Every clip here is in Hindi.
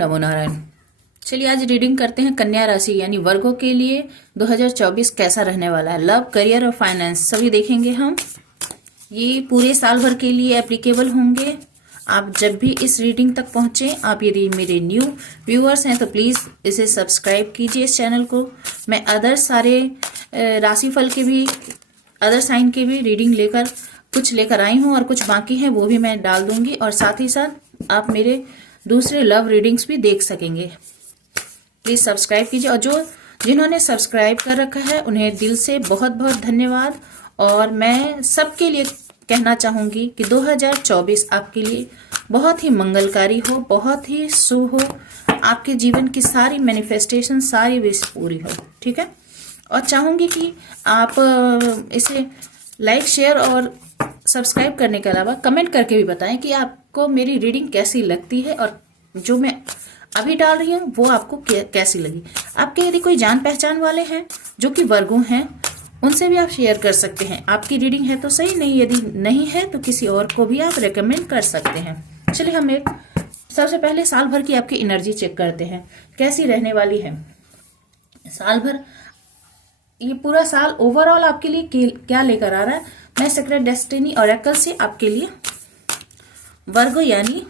नमो नारायण। चलिए आज रीडिंग करते हैं कन्या राशि यानी वर्गों के लिए 2024 कैसा रहने वाला है। लव, करियर और फाइनेंस सभी देखेंगे हम। ये पूरे साल भर के लिए एप्लीकेबल होंगे। आप जब भी इस रीडिंग तक पहुंचे, आप यदि मेरे न्यू व्यूअर्स हैं तो प्लीज़ इसे सब्सक्राइब कीजिए इस चैनल को। मैं अदर सारे राशिफल के भी, अदर साइन के भी रीडिंग कुछ लेकर आई हूँ और कुछ बाकी हैं, वो भी मैं डाल दूंगी। और साथ ही साथ आप मेरे दूसरे लव रीडिंग्स भी देख सकेंगे। प्लीज़ सब्सक्राइब कीजिए। और जिन्होंने सब्सक्राइब कर रखा है उन्हें दिल से बहुत बहुत धन्यवाद। और मैं सबके लिए कहना चाहूँगी कि 2024 आपके लिए बहुत ही मंगलकारी हो, बहुत ही शुभ हो। आपके जीवन की सारी मैनिफेस्टेशन, सारी विश पूरी हो। ठीक है। और चाहूँगी कि आप इसे लाइक, शेयर और सब्सक्राइब करने के अलावा कमेंट करके भी बताएं कि आपको मेरी रीडिंग कैसी लगती है और जो मैं अभी डाल रही हूँ वो आपको कैसी लगी। आपके यदि कोई जान पहचान वाले हैं जो कि वर्गों हैं, उनसे भी आप शेयर कर सकते हैं। आपकी रीडिंग है तो सही, नहीं यदि नहीं है तो किसी और को भी आप रेकमेंड कर सकते हैं। चलिए हम एक सबसे पहले साल भर की आपकी एनर्जी चेक करते हैं कैसी रहने वाली है। साल भर, ये पूरा साल ओवरऑल आपके लिए क्या लेकर आ रहा है। मैं सीक्रेट डेस्टिनी ऑरेकल से आपके लिए वर्ग यानी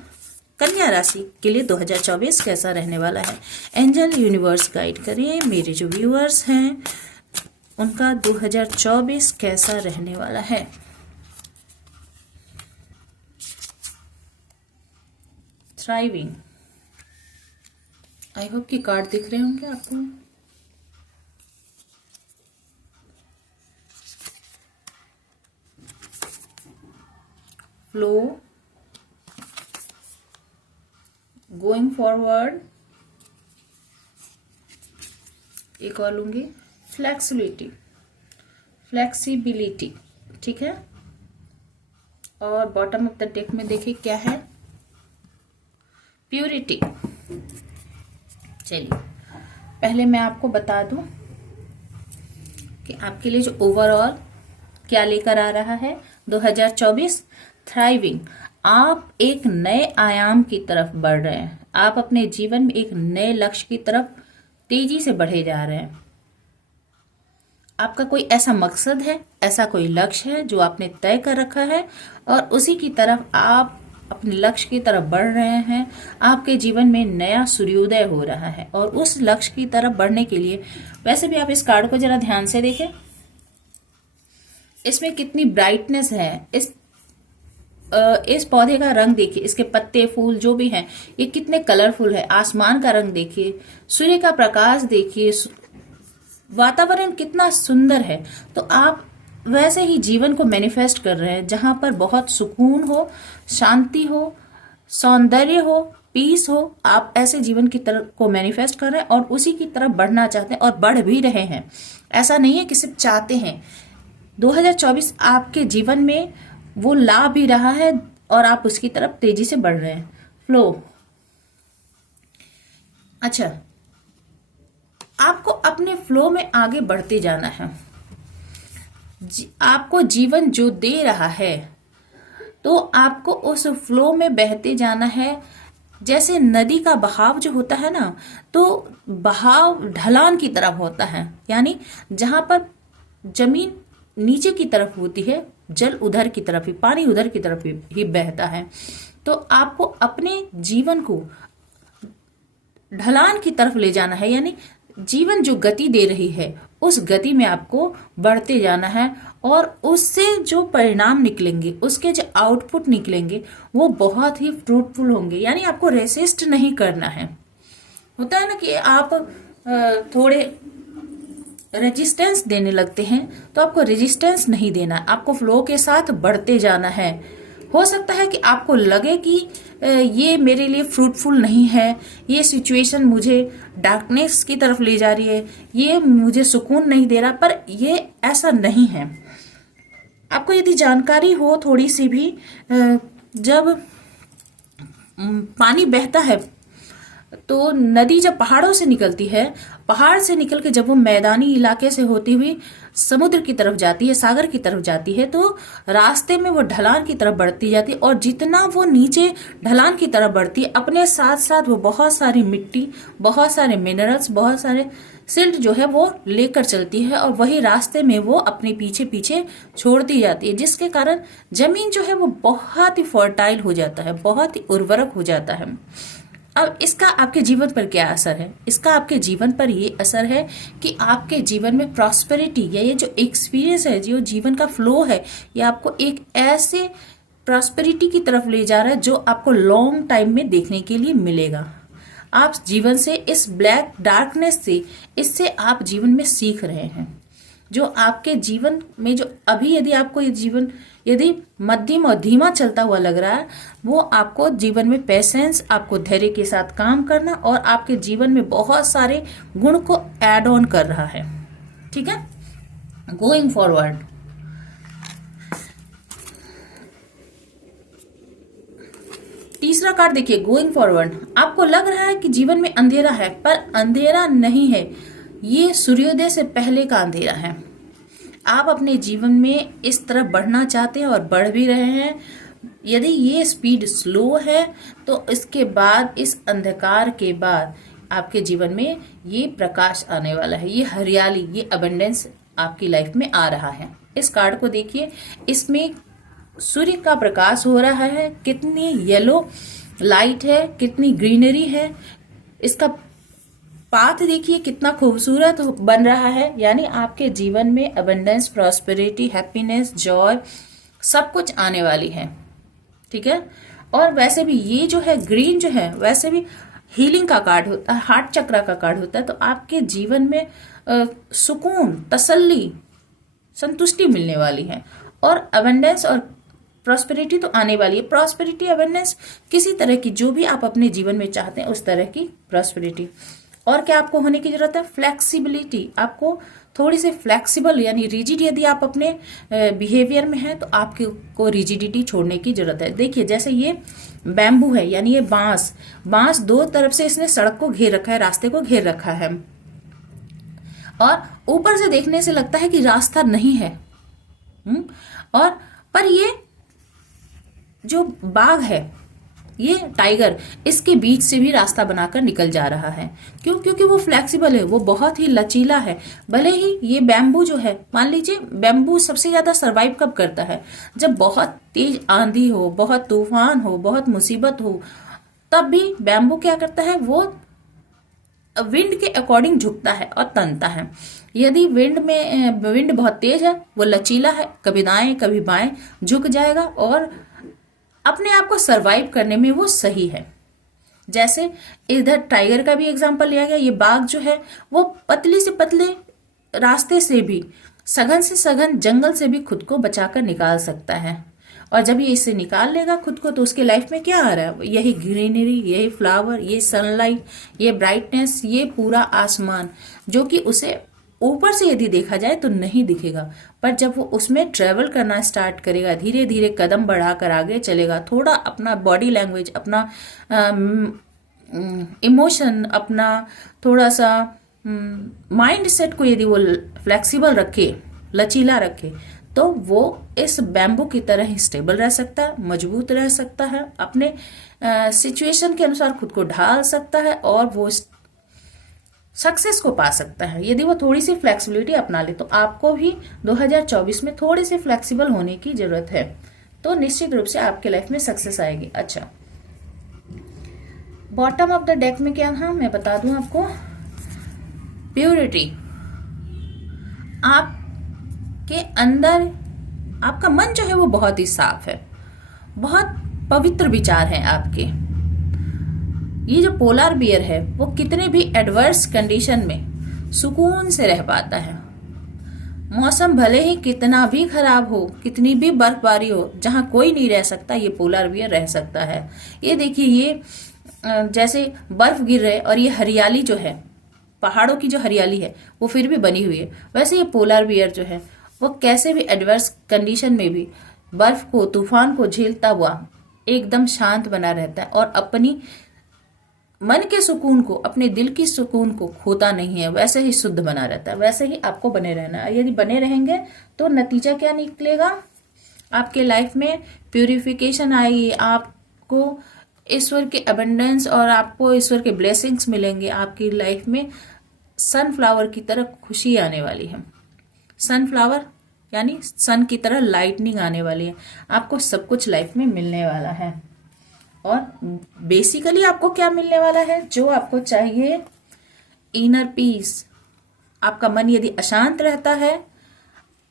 कन्या राशि के लिए 2024 कैसा रहने वाला है। एंजल यूनिवर्स गाइड करिए मेरे जो व्यूअर्स हैं उनका 2024 कैसा रहने वाला है। थ्राइविंग, आई होप कि कार्ड दिख रहे होंगे आपको। फ्लो, गोइंग फॉरवर्ड, एक और लूंगी फ्लेक्सिबिलिटी। ठीक है। और बॉटम ऑफ द डेक में देखिए क्या है, प्योरिटी। चलिए पहले मैं आपको बता दूं कि आपके लिए जो ओवरऑल क्या लेकर आ रहा है 2024। थ्राइविंग, आप एक नए आयाम की तरफ बढ़ रहे हैं। आप अपने जीवन में एक नए लक्ष्य की तरफ तेजी से बढ़े जा रहे हैं। आपका कोई ऐसा मकसद है, ऐसा कोई लक्ष्य है जो आपने तय कर रखा है और उसी की तरफ आप अपने लक्ष्य की तरफ बढ़ रहे हैं। आपके जीवन में नया सूर्योदय हो रहा है और उस लक्ष्य की तरफ बढ़ने के लिए, वैसे भी आप इस कार्ड को जरा ध्यान से देखें, इसमें कितनी ब्राइटनेस है। इस पौधे का रंग देखिए, इसके पत्ते, फूल जो भी हैं ये कितने कलरफुल है। आसमान का रंग देखिए, सूर्य का प्रकाश देखिए, वातावरण कितना सुंदर है। तो आप वैसे ही जीवन को मैनिफेस्ट कर रहे हैं जहां पर बहुत सुकून हो, शांति हो, सौंदर्य हो, पीस हो। आप ऐसे जीवन की तरफ को मैनिफेस्ट कर रहे हैं और उसी की तरफ बढ़ना चाहते हैं और बढ़ भी रहे हैं। ऐसा नहीं है कि सिर्फ चाहते हैं। 2024 आपके जीवन में वो ला भी रहा है और आप उसकी तरफ तेजी से बढ़ रहे हैं। फ्लो, अच्छा, आपको अपने फ्लो में आगे बढ़ते जाना है। आपको जीवन जो दे रहा है तो आपको उस फ्लो में बहते जाना है। जैसे नदी का बहाव जो होता है ना, तो बहाव ढलान की तरफ होता है, यानी जहां पर जमीन नीचे की तरफ होती है, जल उधर की तरफ ही, पानी उधर की तरफ ही बहता है। तो आपको अपने जीवन को ढलान की तरफ ले जाना है, यानी जीवन जो गति दे रही है उस गति में आपको बढ़ते जाना है और उससे जो परिणाम निकलेंगे, उसके जो आउटपुट निकलेंगे वो बहुत ही फ्रूटफुल होंगे। यानी आपको रेसिस्ट नहीं करना है। होता है ना कि आप थोड़े रेजिस्टेंस देने लगते हैं, तो आपको रेजिस्टेंस नहीं देना, आपको फ्लो के साथ बढ़ते जाना है। हो सकता है कि आपको लगे कि ये मेरे लिए फ्रूटफुल नहीं है, ये सिचुएशन मुझे डार्कनेस की तरफ ले जा रही है, ये मुझे सुकून नहीं दे रहा, पर ये ऐसा नहीं है। आपको यदि जानकारी हो थोड़ी सी भी, जब पानी बहता है तो नदी जब पहाड़ों से निकलती है, पहाड़ से निकल के जब वो मैदानी इलाके से होती हुई समुद्र की तरफ जाती है, सागर की तरफ जाती है, तो रास्ते में वो ढलान की तरफ बढ़ती जाती है, और जितना वो नीचे ढलान की तरफ बढ़ती है, अपने साथ साथ वो बहुत सारी मिट्टी, बहुत सारे मिनरल्स, बहुत सारे सिल्ट जो है वो लेकर चलती है, और वही रास्ते में वो अपने पीछे पीछे छोड़ती जाती है, जिसके कारण जमीन जो है वो बहुत ही फर्टाइल हो जाता है, बहुत ही उर्वरक हो जाता है। अब इसका आपके जीवन पर क्या असर है? इसका आपके जीवन पर ये असर है कि आपके जीवन में प्रॉस्पेरिटी, या ये जो एक्सपीरियंस है, जो जीवन का फ्लो है, ये आपको एक ऐसे प्रॉस्पेरिटी की तरफ ले जा रहा है जो आपको लॉन्ग टाइम में देखने के लिए मिलेगा। आप जीवन से, इस ब्लैक डार्कनेस से, इससे आप जीवन में सीख रहे हैं। जो आपके जीवन में जो अभी यदि आपको ये जीवन यदि मध्यम और धीमा चलता हुआ लग रहा है, वो आपको जीवन में पेशेंस, आपको धैर्य के साथ काम करना और आपके जीवन में बहुत सारे गुण को ऐड ऑन कर रहा है। ठीक है, गोइंग फॉरवर्ड। तीसरा कार्ड देखिए, गोइंग फॉरवर्ड। आपको लग रहा है कि जीवन में अंधेरा है, पर अंधेरा नहीं है, ये सूर्योदय से पहले का अंधेरा है। आप अपने जीवन में इस तरफ बढ़ना चाहते हैं और बढ़ भी रहे हैं। यदि ये स्पीड स्लो है, तो इसके बाद, इस अंधकार के बाद आपके जीवन में ये प्रकाश आने वाला है, ये हरियाली, ये अबंडेंस आपकी लाइफ में आ रहा है। इस कार्ड को देखिए, इसमें सूर्य का प्रकाश हो रहा है, कितनी येलो लाइट है, कितनी ग्रीनरी है, इसका पाथ देखिए कितना खूबसूरत बन रहा है। यानी आपके जीवन में अबंडेंस, प्रॉस्पेरिटी, हैप्पीनेस, जॉय सब कुछ आने वाली है। ठीक है, और वैसे भी ये जो है ग्रीन जो है, वैसे भी हीलिंग का कार्ड होता है, हार्ट चक्र का कार्ड होता है। तो आपके जीवन में सुकून, तसल्ली, संतुष्टि मिलने वाली है, और अबंडेंस और प्रॉस्पेरिटी तो आने वाली है। प्रॉस्पेरिटी, अबंडेंस, किसी तरह की जो भी आप अपने जीवन में चाहते हैं उस तरह की प्रॉस्पेरिटी। और क्या आपको होने की जरूरत है? फ्लेक्सिबिलिटी। आपको थोड़ी सी फ्लेक्सिबल, यानी रिजिड यदि आप अपने बिहेवियर में है, तो आपको रिजिडिटी छोड़ने की जरूरत है। देखिए, जैसे ये बैम्बू है, यानी ये बांस दो तरफ से इसने सड़क को घेर रखा है, रास्ते को घेर रखा है, और ऊपर से देखने से लगता है कि रास्ता नहीं है। और पर ये जो बाघ है, ये टाइगर, इसके बीच से भी रास्ता बनाकर निकल जा रहा है। क्यों? क्योंकि वो फ्लेक्सिबल है, वो बहुत ही लचीला है। भले ही ये बैम्बू जो है, मान लीजिए बैम्बू सबसे ज्यादा सरवाइव कब करता है? जब बहुत तेज आंधी हो, बहुत तूफान हो, बहुत मुसीबत हो, तब भी बैम्बू क्या करता है? वो विंड के अकॉर्डिंग झुकता है और तनता है। यदि विंड बहुत तेज है, वो लचीला है, कभी दाएं कभी बाएं झुक जाएगा, और अपने आप को सरवाइव करने में वो सही है। जैसे इधर टाइगर का भी एग्जांपल लिया गया, ये बाघ जो है वो पतली से पतले रास्ते से भी, सघन से सघन जंगल से भी खुद को बचाकर निकाल सकता है। और जब ये इससे निकाल लेगा खुद को, तो उसके लाइफ में क्या आ रहा है? यही ग्रीनरी, यही फ्लावर, ये सनलाइट, ये ब्राइटनेस, ये पूरा आसमान, जो कि उसे ऊपर से यदि देखा जाए तो नहीं दिखेगा, पर जब वो उसमें ट्रेवल करना स्टार्ट करेगा, धीरे धीरे कदम बढ़ाकर आगे चलेगा, थोड़ा अपना बॉडी लैंग्वेज, अपना इमोशन, अपना थोड़ा सा माइंड सेट को यदि वो फ्लेक्सिबल रखे, लचीला रखे, तो वो इस बैम्बू की तरह ही स्टेबल रह सकता है, मजबूत रह सकता है, अपने सिचुएशन के अनुसार खुद को ढाल सकता है, और वो सक्सेस को पा सकता है यदि वो थोड़ी सी फ्लेक्सिबिलिटी अपना ले। तो आपको भी 2024 में थोड़ी सी फ्लेक्सिबल होने की जरूरत है, तो निश्चित रूप से आपके लाइफ में सक्सेस आएगी। अच्छा, बॉटम ऑफ द डेक में क्या था मैं बता दूं आपको। प्योरिटी। आपके अंदर आपका मन जो है वो बहुत ही साफ है, बहुत पवित्र विचार हैं आपके। ये जो पोलर बियर है वो कितने भी एडवर्स कंडीशन में सुकून से रह पाता है। मौसम भले ही कितना भी खराब हो, कितनी भी बर्फबारी हो, जहां कोई नहीं रह सकता, ये पोलर बियर रह सकता है। ये देखिए, ये जैसे बर्फ गिर रहे और ये हरियाली जो है, पहाड़ों की जो हरियाली है वो फिर भी बनी हुई है, वैसे ये पोलर बियर जो है वो कैसे भी एडवर्स कंडीशन में भी बर्फ को, तूफान को झेलता हुआ एकदम शांत बना रहता है, और अपनी मन के सुकून को, अपने दिल की सुकून को खोता नहीं है, वैसे ही शुद्ध बना रहता है, वैसे ही आपको बने रहना है। यदि बने रहेंगे तो नतीजा क्या निकलेगा, आपके लाइफ में प्यूरिफिकेशन आएगी, आपको ईश्वर के अबंडेंस और आपको ईश्वर के ब्लेसिंग्स मिलेंगे। आपकी लाइफ में सनफ्लावर की तरह खुशी आने वाली है। सनफ्लावर यानी सन की तरह लाइटनिंग आने वाली है। आपको सब कुछ लाइफ में मिलने वाला है। और बेसिकली आपको क्या मिलने वाला है, जो आपको चाहिए, इनर पीस। आपका मन यदि अशांत रहता है,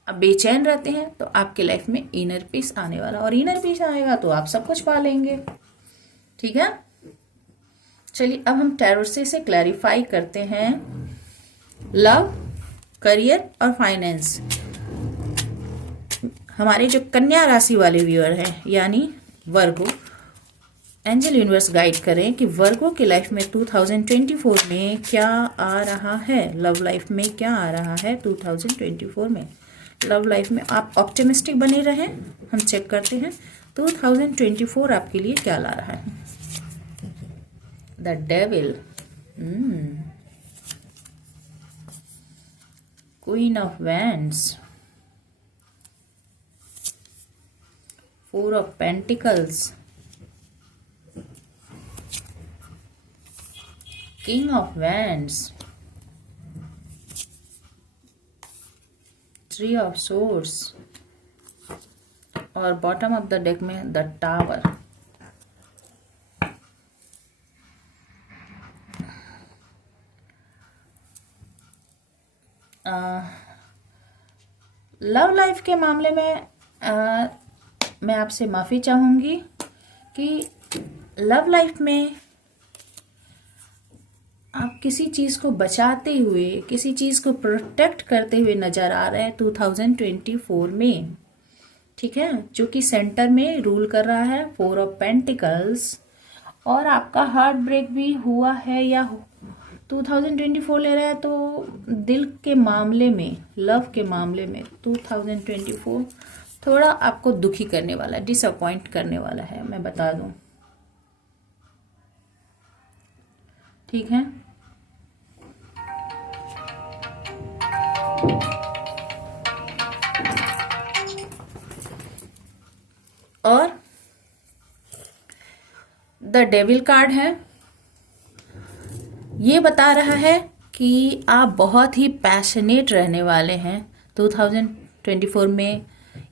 आप बेचैन रहते हैं, तो आपके लाइफ में इनर पीस आने वाला, और इनर पीस आएगा तो आप सब कुछ पा लेंगे। ठीक है, चलिए अब हम टैरो से इसे क्लैरिफाई करते हैं। लव, करियर और फाइनेंस। हमारे जो कन्या राशि वाले व्यूअर हैं यानी वर्गो, एंजल यूनिवर्स गाइड करें कि वर्गो की लाइफ में 2024 में क्या आ रहा है, लव लाइफ में क्या आ रहा है 2024 में। लव लाइफ में आप ऑप्टिमिस्टिक बने रहें। हम चेक करते हैं 2024 आपके लिए क्या ला रहा है। The devil, queen of wands, 4 of pentacles, king of wands, 3 of swords, और बॉटम ऑफ द डेक में द टावर। लव लाइफ के मामले में मैं आपसे माफ़ी चाहूँगी कि लव लाइफ में आप किसी चीज़ को बचाते हुए, किसी चीज़ को प्रोटेक्ट करते हुए नज़र आ रहे हैं 2024 में। ठीक है, जो कि सेंटर में रूल कर रहा है 4 ऑफ पेंटिकल्स, और आपका हार्ट ब्रेक भी हुआ है या 2024 ले रहा है, तो दिल के मामले में, लव के मामले में 2024 थोड़ा आपको दुखी करने वाला है, डिसअपॉइंट करने वाला है, मैं बता दूं। ठीक है, और द डेविल कार्ड है, ये बता रहा है कि आप बहुत ही पैशनेट रहने वाले हैं 2024 में,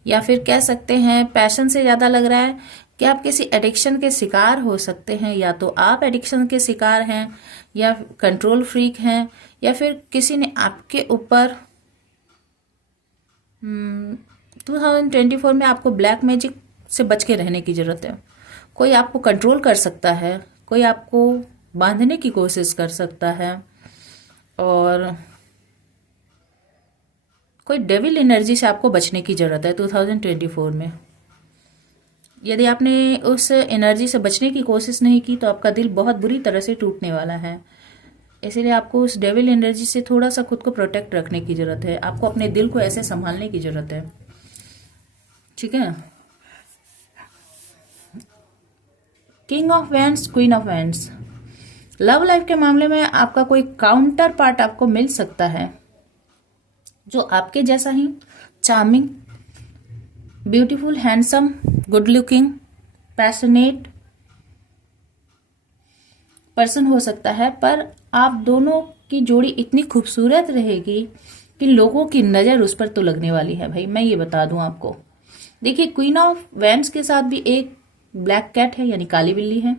या फिर कह सकते हैं पैशन से ज़्यादा लग रहा है कि आप किसी एडिक्शन के शिकार हो सकते हैं। या तो आप एडिक्शन के शिकार हैं, या कंट्रोल फ्रीक हैं, या फिर किसी ने आपके ऊपर 2024 में आपको ब्लैक मैजिक से बच के रहने की ज़रूरत है। कोई आपको कंट्रोल कर सकता है, कोई आपको बांधने की कोशिश कर सकता है, और कोई डेविल एनर्जी से आपको बचने की ज़रूरत है 2024 में। यदि आपने उस एनर्जी से बचने की कोशिश नहीं की तो आपका दिल बहुत बुरी तरह से टूटने वाला है। इसीलिए आपको उस डेविल एनर्जी से थोड़ा सा खुद को प्रोटेक्ट रखने की ज़रूरत है। आपको अपने दिल को ऐसे संभालने की ज़रूरत है। ठीक है, king of wands, queen of wands. Love life के मामले में आपका कोई काउंटर पार्ट आपको मिल सकता है जो आपके जैसा ही charming, beautiful, handsome, good looking, passionate person हो सकता है, पर आप दोनों की जोड़ी इतनी खूबसूरत रहेगी कि लोगों की नज़र उस पर तो लगने वाली है भाई, मैं ये बता दूं आपको। देखिए, क्वीन ऑफ वैंड्स के साथ भी एक ब्लैक कैट है यानी काली बिल्ली है,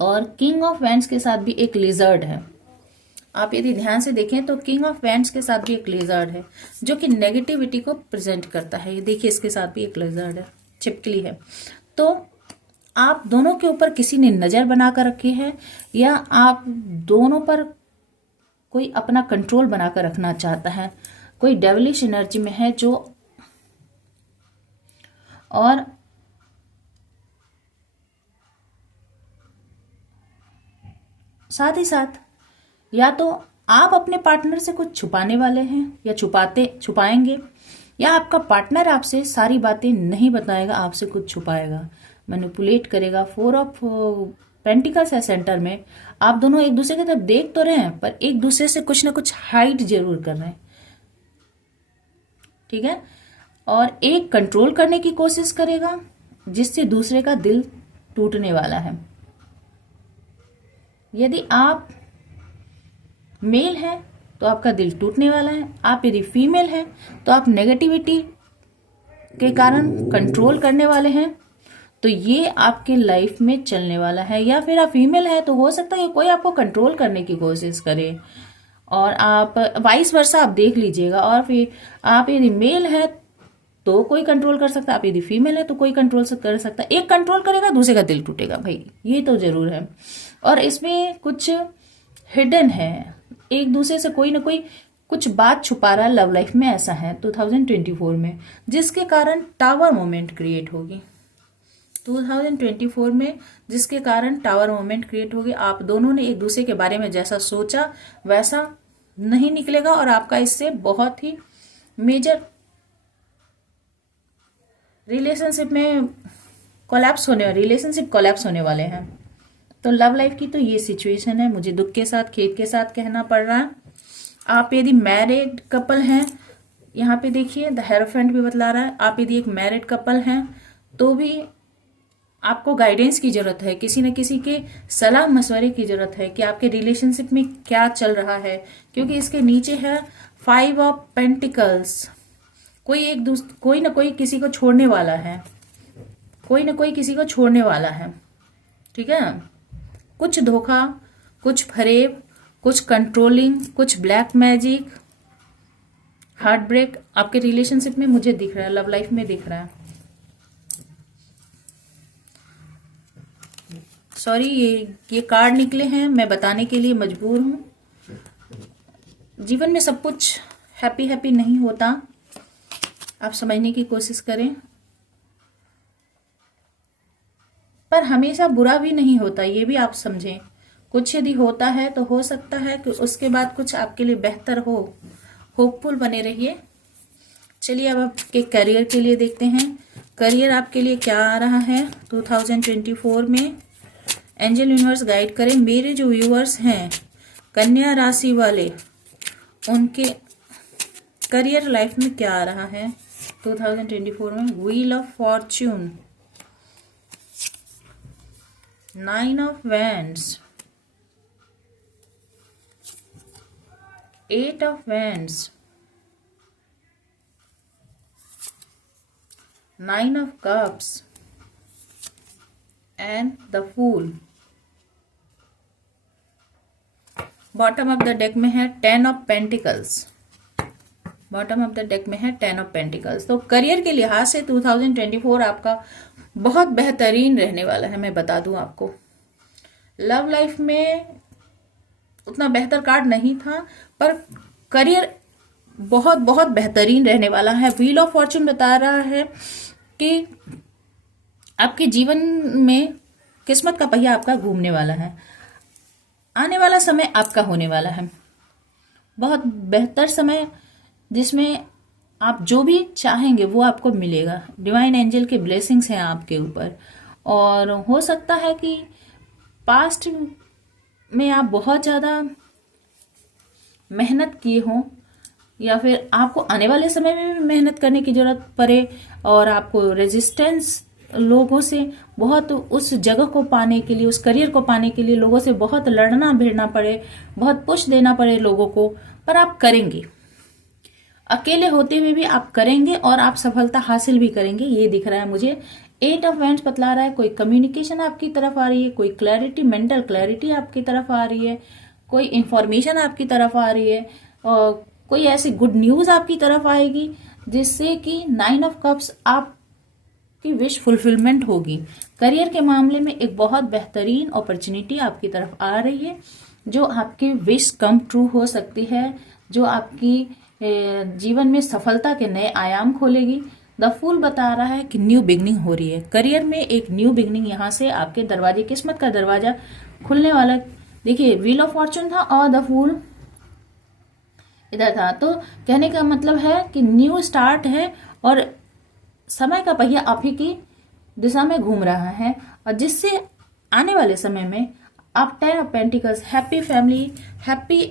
और किंग ऑफ वैंड्स के साथ भी एक लिजर्ड है। आप यदि ध्यान से देखें तो किंग ऑफ वैंड्स के साथ भी एक लिजर्ड है जो कि नेगेटिविटी को प्रेजेंट करता है। ये देखिए, इसके साथ भी एक लिजर्ड है, छिपकली है। तो आप दोनों के ऊपर किसी ने नज़र बना कर रखी है, या आप दोनों पर कोई अपना कंट्रोल बनाकर रखना चाहता है। कोई डेविलिश एनर्जी में है जो, और साथ ही साथ या तो आप अपने पार्टनर से कुछ छुपाने वाले हैं या छुपाएंगे, या आपका पार्टनर आपसे सारी बातें नहीं बताएगा, आपसे कुछ छुपाएगा, मैनिपुलेट करेगा। 4 ऑफ पेंटिकल्स है सेंटर में, आप दोनों एक दूसरे की तरफ देख तो रहे हैं पर एक दूसरे से कुछ ना कुछ हाइड जरूर कर रहे हैं, ठीक है। और एक कंट्रोल करने की कोशिश करेगा जिससे दूसरे का दिल टूटने वाला है। यदि आप मेल हैं तो आपका दिल टूटने वाला है, आप यदि फीमेल हैं तो आप नेगेटिविटी के कारण कंट्रोल करने वाले हैं, तो ये आपके लाइफ में चलने वाला है। या फिर आप फीमेल हैं तो हो सकता है कि कोई आपको कंट्रोल करने की कोशिश करे, और आप वाइस वर्सा आप देख लीजिएगा। और फिर आप यदि मेल है तो कोई कंट्रोल कर सकता है, आप यदि फीमेल है तो कोई कंट्रोल कर सकता है। एक कंट्रोल करेगा दूसरे का दिल टूटेगा भाई, ये तो जरूर है। और इसमें कुछ हिडन है, एक दूसरे से कोई ना कोई कुछ बात छुपा रहा है लव लाइफ में, ऐसा है 2024 में, जिसके कारण टावर मोमेंट क्रिएट होगी 2024 में, जिसके कारण टावर मोमेंट क्रिएट होगी। आप दोनों ने एक दूसरे के बारे में जैसा सोचा वैसा नहीं निकलेगा, और आपका इससे बहुत ही मेजर रिलेशनशिप कोलैप्स होने वाले हैं। तो लव लाइफ की तो ये सिचुएशन है, मुझे दुख के साथ खेद के साथ कहना पड़ रहा है। आप यदि मैरिड कपल हैं, यहाँ पे देखिए द हेरोफेंट भी बतला रहा है, आप यदि एक मैरिड कपल हैं तो भी आपको गाइडेंस की जरूरत है, किसी न किसी के सलाह मशवरे की जरूरत है कि आपके रिलेशनशिप में क्या चल रहा है, क्योंकि इसके नीचे है 5 ऑफ पेंटिकल्स। कोई ना कोई किसी को छोड़ने वाला है, कोई ना कोई किसी को छोड़ने वाला है, ठीक है। कुछ धोखा, कुछ फरेब, कुछ कंट्रोलिंग, कुछ ब्लैक मैजिक, हार्ट ब्रेक आपके रिलेशनशिप में मुझे दिख रहा है, लव लाइफ में दिख रहा है। सॉरी, ये कार्ड निकले हैं, मैं बताने के लिए मजबूर हूं। जीवन में सब कुछ हैप्पी हैप्पी नहीं होता, आप समझने की कोशिश करें, पर हमेशा बुरा भी नहीं होता, ये भी आप समझें। कुछ यदि होता है तो हो सकता है कि उसके बाद कुछ आपके लिए बेहतर हो, होपफुल बने रहिए। चलिए अब आपके करियर के लिए देखते हैं, करियर आपके लिए क्या आ रहा है 2024 में। एंजल यूनिवर्स गाइड करें मेरे जो व्यूअर्स हैं कन्या राशि वाले, उनके करियर लाइफ में क्या आ रहा है 2024 में। Wheel of fortune, 9 of wands, 8 of wands, 9 of cups and the fool. Bottom of the deck में है 10 of pentacles, bottom of the deck में है 10 ऑफ पेंटिकल्स। तो करियर के लिहाज से 2024 आपका बहुत बेहतरीन रहने वाला है, मैं बता दूं आपको। लव लाइफ में उतना बेहतर कार्ड नहीं था, पर करियर बहुत बहुत बेहतरीन रहने वाला है। व्हील ऑफ फॉर्च्यून बता रहा है कि आपके जीवन में किस्मत का पहिया आपका घूमने वाला है, आने वाला समय आपका होने वाला है, बहुत बेहतर समय, जिसमें आप जो भी चाहेंगे वो आपको मिलेगा। डिवाइन एंजल के ब्लेसिंग्स हैं आपके ऊपर, और हो सकता है कि पास्ट में आप बहुत ज़्यादा मेहनत किए हों, या फिर आपको आने वाले समय में भी मेहनत करने की जरूरत पड़े, और आपको रेजिस्टेंस लोगों से बहुत, उस जगह को पाने के लिए, उस करियर को पाने के लिए लोगों से बहुत लड़ना भिड़ना पड़े, बहुत पुश देना पड़े लोगों को, पर आप करेंगे। अकेले होते हुए भी आप करेंगे और आप सफलता हासिल भी करेंगे, ये दिख रहा है मुझे। 8 ऑफ वैंड्स बतला रहा है कोई कम्युनिकेशन आपकी तरफ आ रही है, कोई क्लैरिटी, मेंटल क्लैरिटी आपकी तरफ आ रही है, कोई इंफॉर्मेशन आपकी तरफ आ रही है, और कोई ऐसी गुड न्यूज आपकी तरफ आएगी जिससे कि 9 ऑफ कप्स आपकी विश फुलफिलमेंट होगी। करियर के मामले में एक बहुत बेहतरीन अपॉर्चुनिटी आपकी तरफ आ रही है, जो आपकी विश कम ट्रू हो सकती है, जो आपकी जीवन में सफलता के नए आयाम खोलेगी। द फूल बता रहा है कि न्यू बिगनिंग हो रही है, करियर में एक न्यू बिगनिंग यहाँ से आपके दरवाजे, किस्मत का दरवाजा खुलने वाला। देखिए व्हील ऑफ फॉर्चून था और द फूल इधर था, तो कहने का मतलब है कि न्यू स्टार्ट है, और समय का पहिया आप ही की दिशा में घूम रहा है, और जिससे आने वाले समय में आप 10 of pentacles, happy family, happy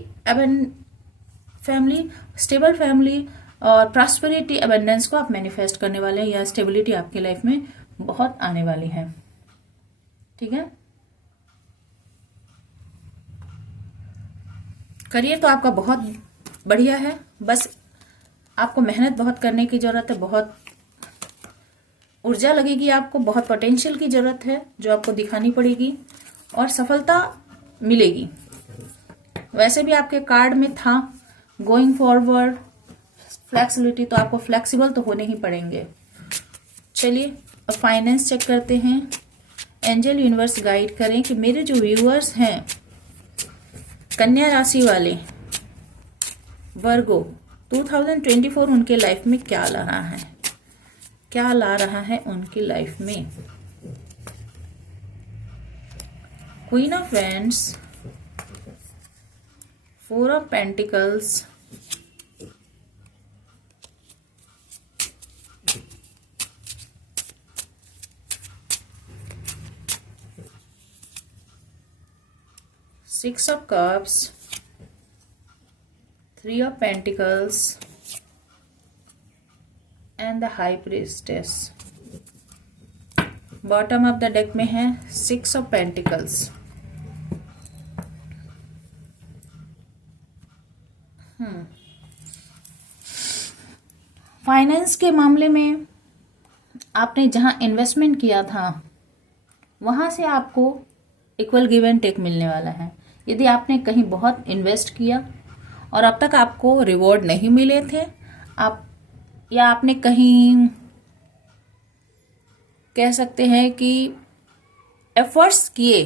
family, stable family और प्रॉस्पेरिटी, अबंडेंस को आप मैनिफेस्ट करने वाले हैं, या स्टेबिलिटी आपकी लाइफ में बहुत आने वाली है। ठीक है। करियर तो आपका बहुत बढ़िया है, बस आपको मेहनत बहुत करने की जरूरत है, बहुत ऊर्जा लगेगी आपको, बहुत पोटेंशियल की जरूरत है जो आपको दिखानी पड़ेगी और सफलता मिलेगी। वैसे भी आपके कार्ड में था गोइंग फॉरवर्ड, फ्लेक्सिबिलिटी, तो आपको फ्लेक्सिबल तो होने ही पड़ेंगे। चलिए अब फाइनेंस चेक करते हैं। एंजल यूनिवर्स गाइड करें कि मेरे जो व्यूअर्स हैं कन्या राशि वाले वर्गो, 2024 उनके लाइफ में क्या ला रहा है, क्या ला रहा है उनकी लाइफ में। Queen of wands, 4 of pentacles, Six of Cups, 3 of Pentacles and the High Priestess। Bottom of the deck में है 6 of Pentacles। फाइनेंस के मामले में आपने जहां इन्वेस्टमेंट किया था वहां से आपको इक्वल गिव एंड टेक मिलने वाला है। यदि आपने कहीं बहुत इन्वेस्ट किया और अब तक आपको रिवॉर्ड नहीं मिले थे, आपने कहीं कह सकते हैं कि एफर्ट्स किए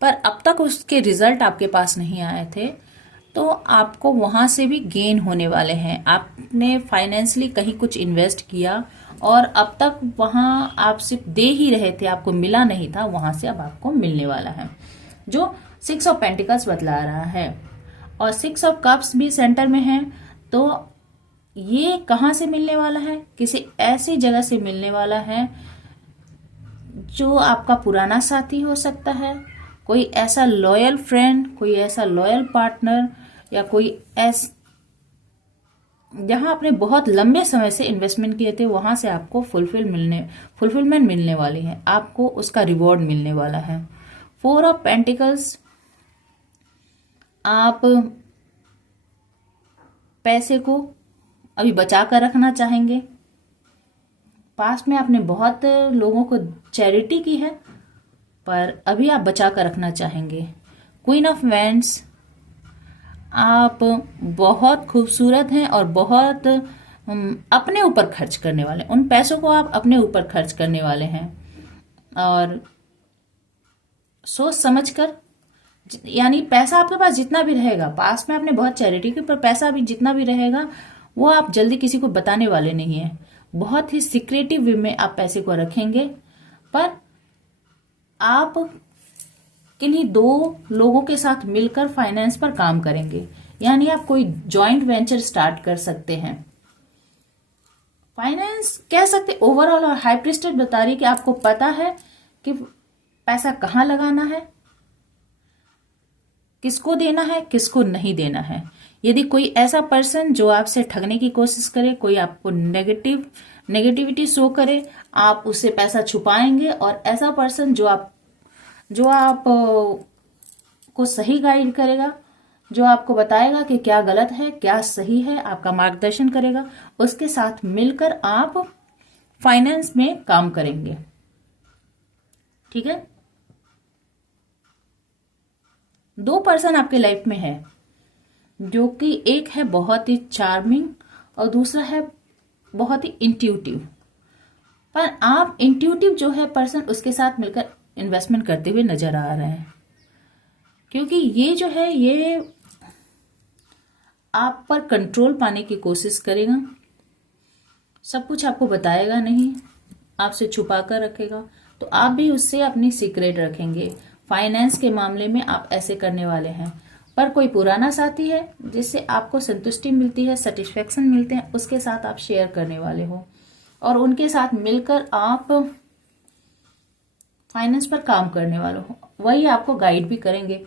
पर अब तक उसके रिजल्ट आपके पास नहीं आए थे, तो आपको वहां से भी गेन होने वाले हैं। आपने फाइनेंशियली कहीं कुछ इन्वेस्ट किया और अब तक वहां आप सिर्फ दे ही रहे थे, आपको मिला नहीं था, वहां से अब आपको मिलने वाला है, जो 6 ऑफ पेंटिकल्स बतला रहा है। और 6 ऑफ कप्स भी सेंटर में है, तो ये कहां से मिलने वाला है, किसी ऐसी जगह से मिलने वाला है जो आपका पुराना साथी हो सकता है, कोई ऐसा लॉयल फ्रेंड, कोई ऐसा लॉयल पार्टनर, या कोई जहां आपने बहुत लंबे समय से इन्वेस्टमेंट किए थे वहां से आपको फुलफिलमेंट मिलने वाली है, आपको उसका रिवॉर्ड मिलने वाला है। 4 ऑफ पेंटिकल्स, आप पैसे को अभी बचा कर रखना चाहेंगे। पास्ट में आपने बहुत लोगों को चैरिटी की है पर अभी आप बचा कर रखना चाहेंगे। क्वीन ऑफ वैंड्स, आप बहुत खूबसूरत हैं और बहुत अपने ऊपर खर्च करने वाले, उन पैसों को आप अपने ऊपर खर्च करने वाले हैं और सोच समझकर, यानी पैसा आपके पास जितना भी रहेगा, पास में आपने बहुत चैरिटी की, पर पैसा भी जितना भी रहेगा वो आप जल्दी किसी को बताने वाले नहीं है, बहुत ही सीक्रेटिव वे में आप पैसे को रखेंगे। पर आप किन्हीं 2 लोगों के साथ मिलकर फाइनेंस पर काम करेंगे, यानी आप कोई जॉइंट वेंचर स्टार्ट कर सकते हैं। फाइनेंस कह सकते ओवरऑल, और हाई प्रिस्टेस बता रही कि आपको पता है कि पैसा कहाँ लगाना है, किसको देना है, किसको नहीं देना है। यदि कोई ऐसा पर्सन जो आपसे ठगने की कोशिश करे, कोई आपको नेगेटिविटी शो करे, आप उससे पैसा छुपाएंगे, और ऐसा पर्सन जो आप को सही गाइड करेगा, जो आपको बताएगा कि क्या गलत है क्या सही है, आपका मार्गदर्शन करेगा, उसके साथ मिलकर आप फाइनेंस में काम करेंगे। ठीक है। 2 पर्सन आपके लाइफ में है, जो कि एक है बहुत ही चार्मिंग और दूसरा है बहुत ही इंट्यूटिव। पर आप इंट्यूटिव जो है पर्सन, उसके साथ मिलकर इन्वेस्टमेंट करते हुए नजर आ रहे हैं, क्योंकि ये जो है ये आप पर कंट्रोल पाने की कोशिश करेगा, सब कुछ आपको बताएगा नहीं, आपसे छुपा कर रखेगा, तो आप भी उससे अपनी सीक्रेट रखेंगे। फाइनेंस के मामले में आप ऐसे करने वाले हैं। पर कोई पुराना साथी है जिससे आपको संतुष्टि मिलती है, सेटिस्फेक्शन मिलते हैं, उसके साथ आप शेयर करने वाले हो और उनके साथ मिलकर आप फाइनेंस पर काम करने वालों हो, वही आपको गाइड भी करेंगे।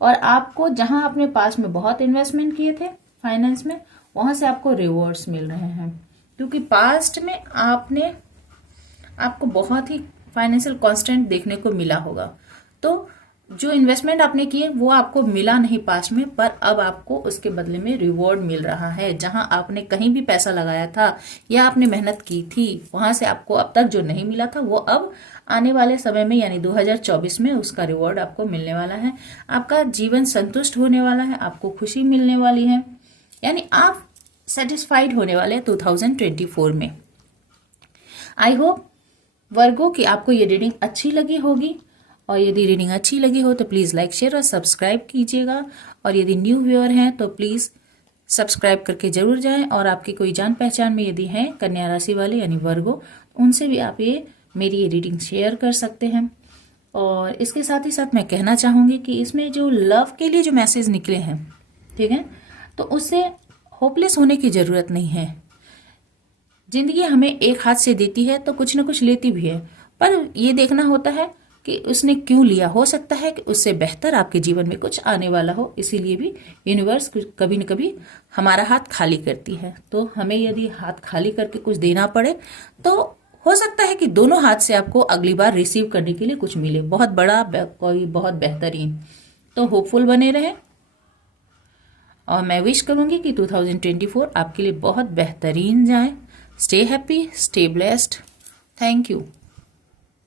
और आपको जहां आपने पास में बहुत इन्वेस्टमेंट किए थे फाइनेंस में, वहां से आपको रिवॉर्ड्स मिल रहे हैं, क्योंकि पास्ट में आपको बहुत ही फाइनेंशियल कांस्टेंट देखने को मिला होगा। तो जो इन्वेस्टमेंट आपने किए वो आपको मिला नहीं पास्ट में, पर अब आपको उसके बदले में रिवॉर्ड मिल रहा है। जहां आपने कहीं भी पैसा लगाया था या आपने मेहनत की थी, वहां से आपको अब तक जो नहीं मिला था वो अब आने वाले समय में यानी 2024 में उसका रिवॉर्ड आपको मिलने वाला है। आपका जीवन संतुष्ट होने वाला है, आपको खुशी मिलने वाली है, यानी आप सेटिस्फाइड होने वाले हैं 2024 में। आई होप वर्गो की आपको ये रीडिंग अच्छी लगी होगी, और यदि रीडिंग अच्छी लगी हो तो प्लीज़ लाइक शेयर और सब्सक्राइब कीजिएगा। और यदि न्यू व्यूअर हैं तो प्लीज़ सब्सक्राइब करके जरूर जाएं। और आपकी कोई जान पहचान में यदि हैं कन्या राशि वाले यानी वर्गो, उनसे भी आप मेरी ये रीडिंग शेयर कर सकते हैं। और इसके साथ ही साथ मैं कहना चाहूँगी कि इसमें जो लव के लिए जो मैसेज निकले हैं, ठीक है, तो उससे होपलेस होने की ज़रूरत नहीं है। जिंदगी हमें एक हाथ से देती है तो कुछ ना कुछ लेती भी है, पर ये देखना होता है कि उसने क्यों लिया। हो सकता है कि उससे बेहतर आपके जीवन में कुछ आने वाला हो, इसीलिए भी यूनिवर्स कभी न कभी हमारा हाथ खाली करती है। तो हमें यदि हाथ खाली करके कुछ देना पड़े तो हो सकता है कि दोनों हाथ से आपको अगली बार रिसीव करने के लिए कुछ मिले, बहुत बड़ा, कोई बहुत बेहतरीन। तो होपफुल बने रहें, और मैं विश करूंगी कि 2024 आपके लिए बहुत बेहतरीन जाए। Stay happy, stay blessed. Thank you.